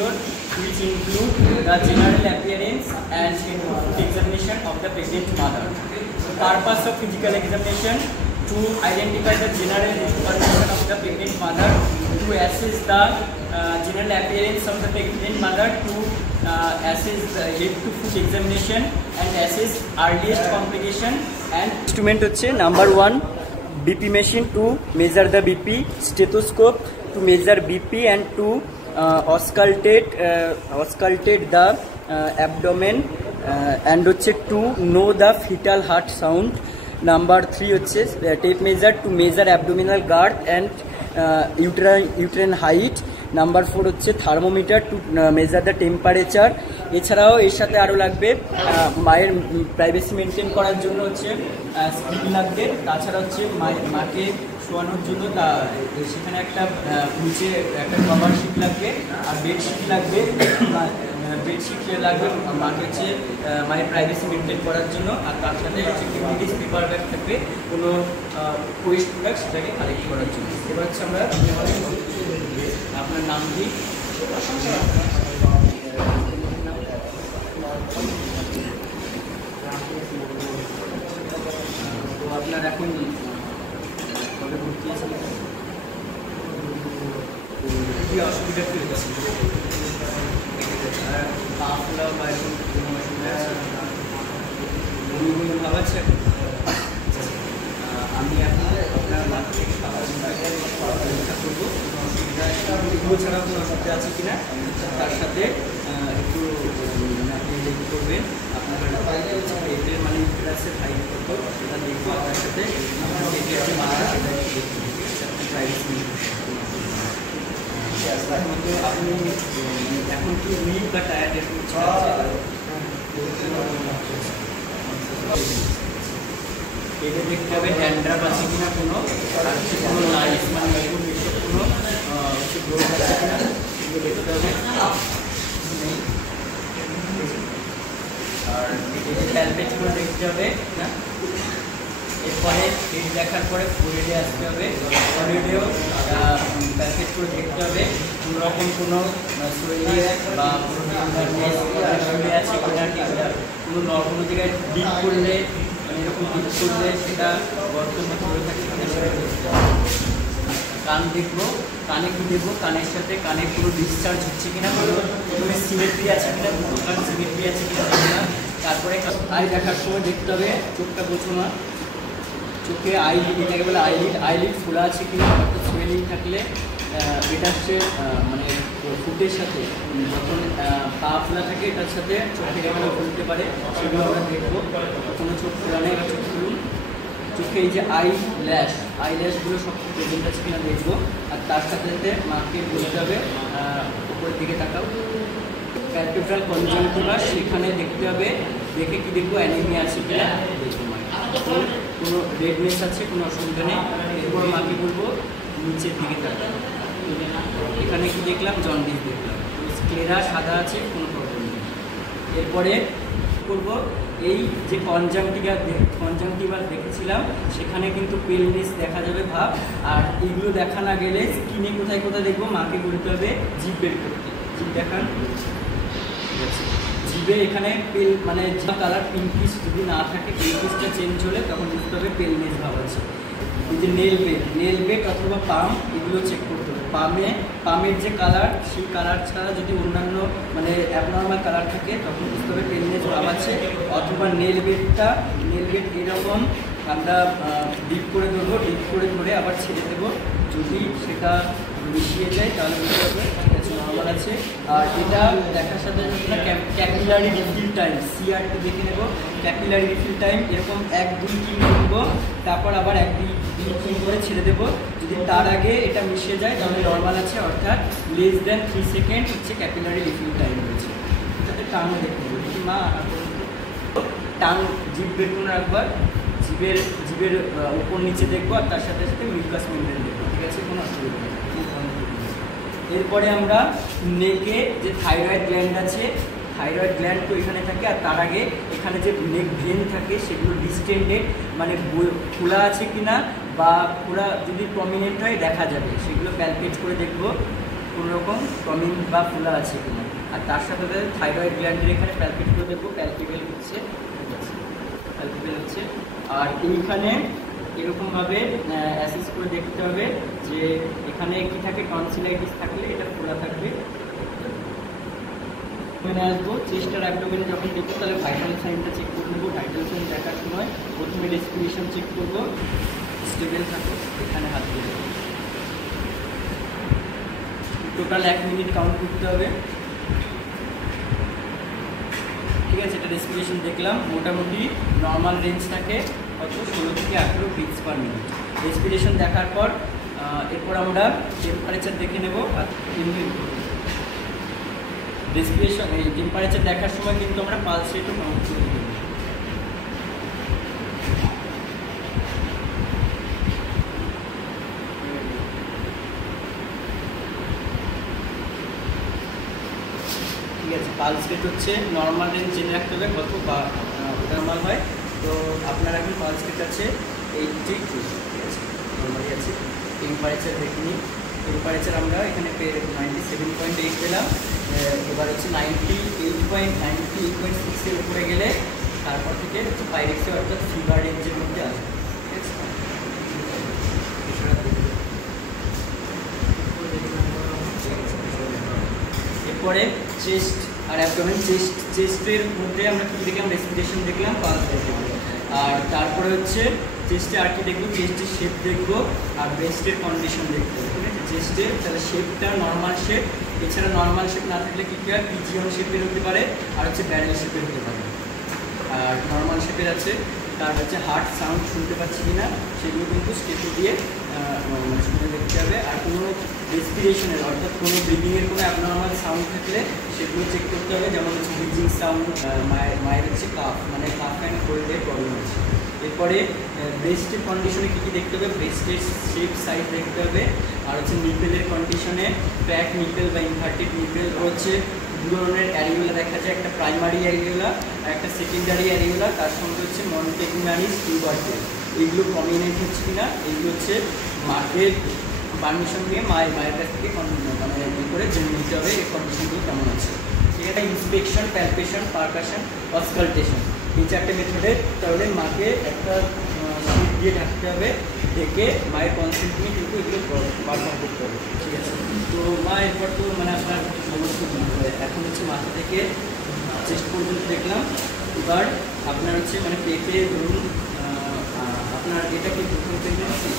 procedure which include the general appearance and food examination of the pregnant mother. The purpose of physical examination to identify the general condition of the pregnant mother, to assess the general appearance of the pregnant mother, to assess the lead to food examination and assess earliest complication. And instrument হচ্ছে number 1 BP machine to measure the BP, stethoscope to measure BP and to auscultate the abdomen and হচ্ছে to know the fetal heart sound. Number 3 হচ্ছে tape measure to measure abdominal girth and uterine height. Number 4 হচ্ছে thermometer to measure the temperature. এছাড়াও এর সাথে আরও লাগবে মায়ের privacy maintain করার জন্য হচ্ছে স্ক্রিন লাগবে। তাছাড়া হচ্ছে মাকে শোয়ানোর জন্য সেখানে একটা নিচে একটা কভার শিট লাগবে আর বেডশিট লাগবে। বেডশিট লাগবে মাকে হচ্ছে মায়ের প্রাইভেসি মেনটেন করার জন্য। আর তার সাথে হচ্ছে লেডিস পেপার ব্যাগ থাকবে কোনো ওয়েস্ট প্রোডাক্ট সেটাকে কালেক্ট করার জন্য। এবার হচ্ছে আমরা আপনার নাম দিই, তো আপনার এখন কবে ভর্তি আছেন, কি অসুবিধা কি হচ্ছে, পা ফোলা বা এরকম কোনো অসুবিধা আছে, ভাব আছে? আমি আপনার মাথা থেকে পরীক্ষা করবো, এগুলো ছাড়াও কোনো অসুবিধা আছে কিনা তার সাথে একটু আপনি দেখতে করবেন। আপনার পেটের মানে ইউটেরাসের হাইট কত সেটা দেখবো, তার সাথে আপনার পেটের যে মাথা সেটা দেখতে প্রাইভেসি। আপনি এখন কি উইক বা টায়ার্ড এরকম এটা দেখতে হবে হ্যান্ড্রাপ আছে কিনা কোনো, আর হচ্ছে কোনো লাইস মানে এরকম এসব কোনো হচ্ছে গ্রোথ আছে কিনা সেগুলো দেখতে হবে। আর প্যালপেট করে দেখতে হবে না। এরপরে পেট দেখার পরে ফোরহেডে আসতে হবে, ফোরহেডেও প্যালপেট করে দেখতে হবে কোনো রকম কোনো শরীরে বা শরীরে আছে কিনা, কোনো কোনো জায়গায় ডিপ করলে এরকম ডিপ করলে সেটা বর্তমানে করে থাকে। কান দেখবো, কানে কি দেখবো, কানের সাথে কানে পুরো ডিসচার্জ হচ্ছে কিনা, পুরো সিমেট্রি আছে কিনা, কান সিমেট্রি আছে কিনা দেখলাম। তারপরে আই দেখার সময় দেখতে হবে চোখটা বোঝো না, চোখে আইলিড, এটাকে বলে আইলিড, আইলিড খোলা আছে কিনা, অর্থাৎ সুয়েলিং থাকলে এটা হচ্ছে মানে ফুটের সাথে যখন পা খোলা থাকে এটার সাথে চোখে কেমন খুলতে পারে সেগুলো আমরা দেখবো। কোনো চোখ খোলা নেই বা চোখ খুলুন। চোখে এই যে আইল্যাশগুলো সব প্রেজেন্ট আছে কিনা দেখবো। আর তার সাথে সাথে মাকে বলতে হবে উপরের দিকে তাকাও। প্যালপেব্রাল কনজাংটিভাস সেখানে দেখতে হবে, দেখে কি দেখবো অ্যানিমিয়া আছে কিনা দেখবো। কোনো রেডনেস আছে কোনো অসুবিধা নেই। এরপর মাকে বলবো নিচের দিকে তাকাও। এখানে কি দেখলাম, জন্ডিস দেখলাম, স্ক্লেরা সাদা আছে কোনো প্রবলেম নেই। এরপরে করবো এই যে কনজাংটিভাস দেখেছিলাম সেখানে কিন্তু পেলনেস দেখা যাবে ভাব। আর এগুলো দেখা না গেলে স্কিনে কোথায় কোথায় দেখবো মাকে বলতে হবে জিভ বের করতে। জিভ দেখান, ঠিক আছে। জিভে এখানে পেল মানে যা কালার পিঙ্কিশ যদি না থাকে, পিঙ্কিশটা চেঞ্জ হলে তখন বুঝতে হবে পেলনেস ভাব আছে। এই যে নেল বেড অথবা পাম এগুলো চেক করতে হবে। পামের যে কালার সেই কালার ছাড়া যদি অন্যান্য মানে অ্যাবনর্মাল কালার থাকে তখন বুঝতে হবে পেলনেস ভাব আছে। অথবা নেল বেড এরকম আমরা ডিপ করে ধরবো, ডিপ করে ধরে আবার ছেড়ে দেবো। যদি সেটা মিশিয়ে যায় তাহলে বুঝতে হবে ঠিক আছে, নর্মাল আছে। আর এটা দেখার সাথে সাথে ক্যাপিলারি রিফিল টাইম, সিআরটি দেখে নেব। ক্যাপিলারি রিফিল টাইম এরকম 1-2-3 করবো, তারপর আবার 1-2-3 করে ছেড়ে দেবো। যদি তার আগে এটা মিশে যায় তাহলে নর্মাল আছে, অর্থাৎ লেস দেন 3 সেকেন্ড হচ্ছে ক্যাপিলারি রিফিল টাইম রয়েছে। এটাতে টাঙও দেখে নেবো। মা টাং জিভ বের করে রাখবার, জিভের উপর নিচে দেখবো, আর তার সাথে সাথে মিউকাস মেমব্রেন দেখবো, ঠিক আছে, কোনো অসুবিধা নেই। এরপরে আমরা নেকে যে থাইরয়েড গ্ল্যান্ড আছে, থাইরয়েড গ্ল্যান্ড তো এখানে থাকে। আর তার আগে এখানে যে নেক ভেন থাকে সেগুলো ডিস্টেন্ডেড মানে খোলা আছে কিনা বা খোলা যদি প্রমিনেন্ট হয় দেখা যাবে, সেগুলো প্যালপেট করে দেখবো কোনো রকম টমিং বা ফুলা আছে কিনা। আর তার সাথে থাইরয়েড গ্ল্যান্ডের এখানে প্যালপিটগুলো দেখবো, প্যালপিবেল হচ্ছে। আর এইখানে এরকমভাবে অ্যাসেস করে দেখতে হবে যে এখানে কি থাকে, টনসিলাইটিস থাকলে এটা খোলা থাকবে। এখানে আসবো চেস্টার অ্যাবডোমেনে যখন দেখবো তাহলে ভাইটাল সাইনটা চেক করে নেবো। ভাইটাল সাইন দেখার সময় প্রথমে রেসপিরেশন চেক করবো, স্টেবল থাকো, এখানে হাত দিয়ে দেবো। টোটাল 1 মিনিট কাউন্ট করতে হবে, ঠিক আছে। এটা রেসপিরেশন দেখলাম, মোটামুটি নর্মাল রেঞ্জ থাকে কত 16 থেকে 18 বিটস পার মিনিট। রেসপিরেশন দেখার পর এরপর আমরা টেম্পারেচার দেখে নেব আর ইনহেল করব। রেসপিরেশন এই টেম্পারেচার দেখার সময় কিন্তু আমরা পালস রেটও কাউন্ট করে দেব। ঠিক আছে, পালস রেট হচ্ছে নর্মাল রেঞ্জ জেনে রাখতে হবে কত বা নর্মাল হয়। তো আপনার এখন পালস রেট আছে 82, ঠিক আছে, নর্মালি আছে। টেম্পারেচার দেখে নিই, টেম্পারেচার আমরা এখানে 97.8 পেলাম। এবার হচ্ছে 98.6-এর উপরে গেলে তারপর থেকে হচ্ছে পাইরেক্সে অর্থাৎ ফিভার রেঞ্জের মধ্যে আসবে, ঠিক আছে। এরপরে চেস্ট আর অ্যাবডোমেন। চেস্টের মধ্যে আমরা কী দেখলাম, রেসপিরেশন দেখলাম, পালস দেখলাম। আর তারপরে হচ্ছে চেস্টে আর কি দেখবো, চেস্টের শেপ দেখবো আর ব্রেস্টের কন্ডিশন দেখতে হবে, ঠিক আছে। চেস্টে তাহলে শেপটা নর্মাল শেপ, এছাড়া নর্মাল শেপ না থাকলে কী হয়, পিজিয়ন শেপের হতে পারে আর হচ্ছে ব্যারেল শেপের হতে পারে। আর নর্মাল শেপের আছে, তার হচ্ছে হার্ট সাউন্ড শুনতে পাচ্ছি কিনা সেগুলো কিন্তু স্টেপো দিয়ে শুনে দেখতে হবে। আর কোনো রেসপিরেশনের অর্থাৎ কোনো ব্রিদিংয়ের কোনো অ্যাবনর্মাল সাউন্ড থাকলে সেগুলো চেক করতে হবে, যেমন হচ্ছে ব্রিজিং সাউন্ড, মায়ের হচ্ছে কাফ, মানে কাফ অ্যান্ড কোল্ডের প্রবলেম আছে। এরপরে ব্রেস্টের কন্ডিশনে কী কী দেখতে হবে, ব্রেস্টের শেপ সাইজ দেখতে হবে। আর হচ্ছে নিপেলের কন্ডিশনে ফ্যাট নিপেল বা ইনভার্টেড নিপেল হচ্ছে দু ধরনের অ্যারিওলা দেখা যায়, একটা প্রাইমারি অ্যারিওলা আর একটা সেকেন্ডারি অ্যারিওলা, তার সঙ্গে হচ্ছে মন্টেগুম্যানিস টিউবারকেল। এইগুলো প্রমিনেন্ট হচ্ছে কিনা, এইগুলো হচ্ছে মাকে পারমিশন নিয়ে মায়ের কাছ থেকে মানে ই করে জেনে নিতে হবে এই কন্ডিশনগুলো কেমন আছে। ঠিক আছে, ইন্সপেকশন, প্যালপেশন, পারকাশন, অসকাল্টেশন, এই 4টে মেথডে তাহলে মাকে একটা শীট দিয়ে ঢাকতে হবে, ডেকে মায়ের কনসেন্ট নিয়ে কিন্তু এগুলো পারফর্ম করতে হবে, ঠিক আছে। তো মা এরপর তো মানে আপনার সমস্ত এখন হচ্ছে মাথা থেকে চেস্ট পর্যন্ত দেখলাম। এবার আপনার হচ্ছে মানে পেটে ধরুন আপনার এটা কি প্রথম প্রেগনেন্সি,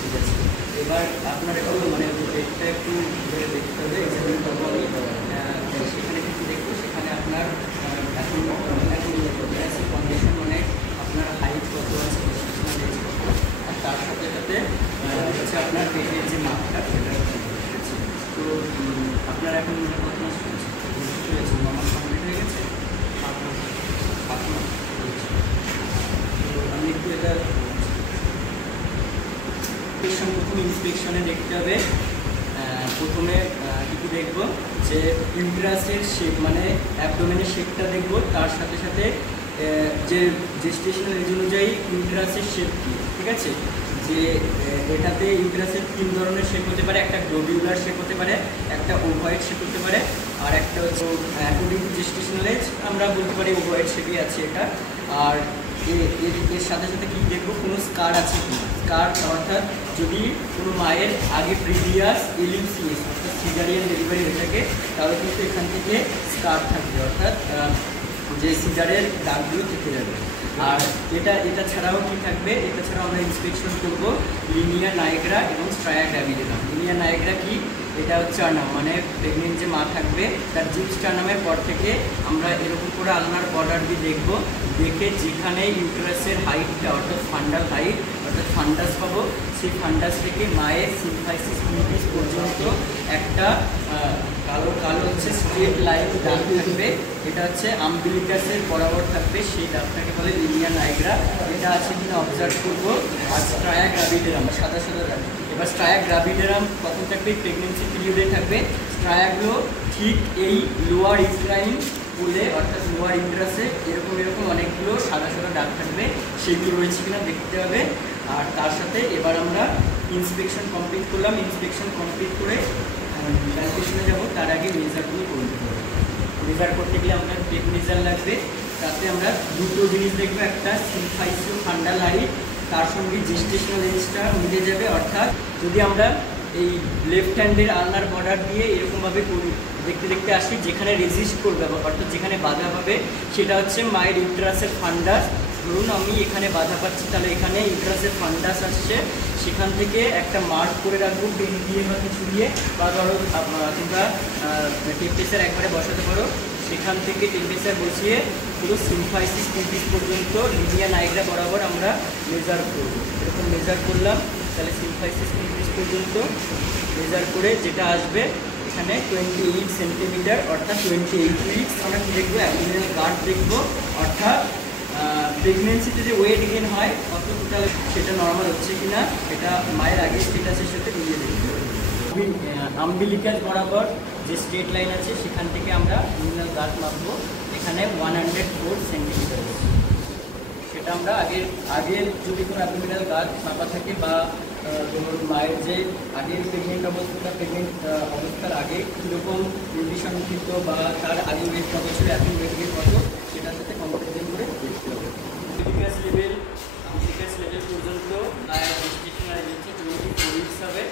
ঠিক আছে। এবার আপনার একটু মানে পেটটা একটু দেখতে হবে, এক্সামিন করবো আমি, সেখানে কিছু দেখবো। সেখানে আপনার এখন কন্ডিশন মানে আপনার হাইট কত আছে, আর তার সাথে সাথে হচ্ছে আপনার পেটের যে মাপটা সেটা, ঠিক আছে। তো আপনার এখন কত মাস চলেছে, নর্মাল কমপ্লিট হয়ে গেছে, 7 মাস। তো আমি একটু এটা প্রথমে ইন্সপেকশনে দেখতে হবে। প্রথমে কী দেখবো যে ইউটেরাসের শেপ মানে অ্যাবডোমেনের শেপটা দেখবো, তার সাথে সাথে যে জেস্টেশনাল এজ অনুযায়ী ইউটেরাসের শেপ কী, ঠিক আছে। যে এটাতে ইউটেরাসের 3 ধরনের শেপ হতে পারে, একটা গ্লোবিউলার শেপ হতে পারে, একটা ওভায়েড শেপ হতে পারে, আর একটা হচ্ছে অ্যাকর্ডিং টু জেস্টেশনাল এজ আমরা বলতে পারি ওভায়েড শেপই আছে এটা। আর এর সাথে সাথে কী দেখবো, কোনো স্কার আছে কি, স্কার অর্থাৎ যদি কোনো মায়ের আগে প্রিভিয়াস এলইউসিএস অর্থাৎ সিজারিয়ান ডেলিভারি হয়ে থাকে তাহলে কিন্তু এখান থেকে স্কার থাকবে, অর্থাৎ যে সিজারের দাগগুলো থেকে যাবে। আর এটা ছাড়াও কি থাকবে, এটা ছাড়াও আমরা ইন্সপেকশন করব লিনিয়া নাইগ্রা এবং স্ট্রায়া গ্র্যাভিডেরাম। লিনিয়া নাইগ্রা কি, এটা হচ্ছে আর্নাম মানে প্রেগনেন্ট যে মা থাকবে তার জিপস টার্নামের পর থেকে আমরা এরকম করে আলনার বর্ডার দিয়ে দেখবো, দেখে যেখানে ইউটেরাসের হাইটটা অর্থাৎ ফান্ডাল হাইট অর্থাৎ ফান্ডাস পাবো, সেই ফান্ডাস থেকে মায়ের সিম্ফাইসিস পিউবিস পর্যন্ত একটা কালো কালো হচ্ছে স্ট্রেট লাইন দাগ থাকবে, এটা হচ্ছে আম্বিলিকাসের বরাবর থাকবে, সেই দাগটাকে বলে লিনিয়া নাইগ্রা। এটা আছে কিনা অবজার্ভ করবো। আর স্ট্রায়া গ্র্যাভিডেরাম সাদা সাদা দাগ। এবার স্ট্রায়া গ্র্যাভিডেরাম কখন থাকবে, প্রেগনেন্সি পিরিয়ডে থাকবে। স্ট্রায়াগুলো ঠিক এই লোয়ার ইউটেরাইন বলে অর্থাৎ লোয়ার ইউটেরাসে এরকম অনেকগুলো সাদা সাদা দাগ থাকবে, সেগুলো রয়েছে কিনা দেখতে হবে। আর তার সাথে এবার আমরা ইন্সপেকশন কমপ্লিট করলাম। ইন্সপেকশন কমপ্লিট করে তার আগে মেজারগুলো করে নিতে হবে। মেজার করতে গেলে আপনার টেপ মেজার লাগবে, তাতে আমরা দুটো জিনিস দেখবো, একটা সিম্পাইসিও ফান্ডাল হাইট, তার সঙ্গে জেস্টেশনাল এজটা মিলে যাবে। অর্থাৎ যদি আমরা এই লেফট হ্যান্ডের আলনার বর্ডার দিয়ে এরকমভাবে দেখতে দেখতে আসি, যেখানে রেজিস্ট করবে অর্থাৎ যেখানে বাধা পাবে সেটা হচ্ছে মায়ের ইউট্রাসের ফান্ডাস। ধরুন আমি এখানে বাধা পাচ্ছি, তাহলে এখানে ইউট্রাসের ফান্ডাস আসছে, সেখান থেকে একটা মার্ক করে রাখবো পেন দিয়ে বা কিছু দিয়ে, বা ধরো তোমরা টেম্পারেচার একবারে বসাতে পারো, সেখান থেকে টেম্পারেচার বসিয়ে পুরো সিম্পাইসিস পিস পর্যন্ত লিনিয়া নাইগ্রা বরাবর আমরা মেজার করব। এরকম মেজার করলাম, তাহলে সিম্পাইসিস পিস পর্যন্ত মেজার করে যেটা আসবে এখানে 28 সেন্টিমিটার, অর্থাৎ 28 উইকস। আমরা কী দেখবো? অ্যাবডোমিনাল গার্ড দেখবো, অর্থাৎ প্রেগনেন্সিতে যে ওয়েট গেন হয় টোটাল সেটা নর্মাল হচ্ছে কিনা, এটা মায়ের আগের স্টেটাসের সাথে মিলিয়ে দেখতে হবে। আম্বিলিকাস বরাবর যে স্ট্রেট লাইন আছে সেখান থেকে আমরা অ্যাবডোমিনাল গার্ড মাপবো, এখানে 104 সেন্টিমিটার। সেটা আমরা আগের যদি কোনো অ্যাবডোমিনাল গার্ড মাপা থাকে বা ধরুন মায়ের যে আগের প্রেগনেন্ট অবস্থার আগে কীরকম নিউট্রিশন ছিল বা তার আগে ওয়েট কত ছিল, এখন ওয়েট গেন কত, সেটার সাথে কম্পারিজন করে দেখতে হবে। আম্বিলিকাস লেভেল পর্যন্ত মায়ের জেস্টেশনাল এজ হচ্ছে 24 উইকস হবে।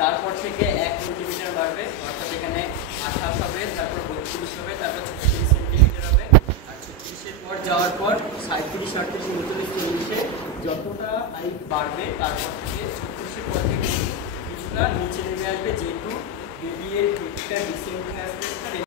তারপর থেকে 1 সেন্টিমিটার বাড়বে, অর্থাৎ এখানে 28 হবে, তারপর 32 হবে, তারপর 36 সেন্টিমিটার হবে। আর 36-এর পর যাওয়ার পর 37, 38, 39, 40-এ যতটা হাইট বাড়বে, তারপর থেকে 36-এর পর থেকে কিছুটা নিচে নেমে আসবে, যেহেতু বেবি এর পেটটা ডিসেন্ডিং আসবে।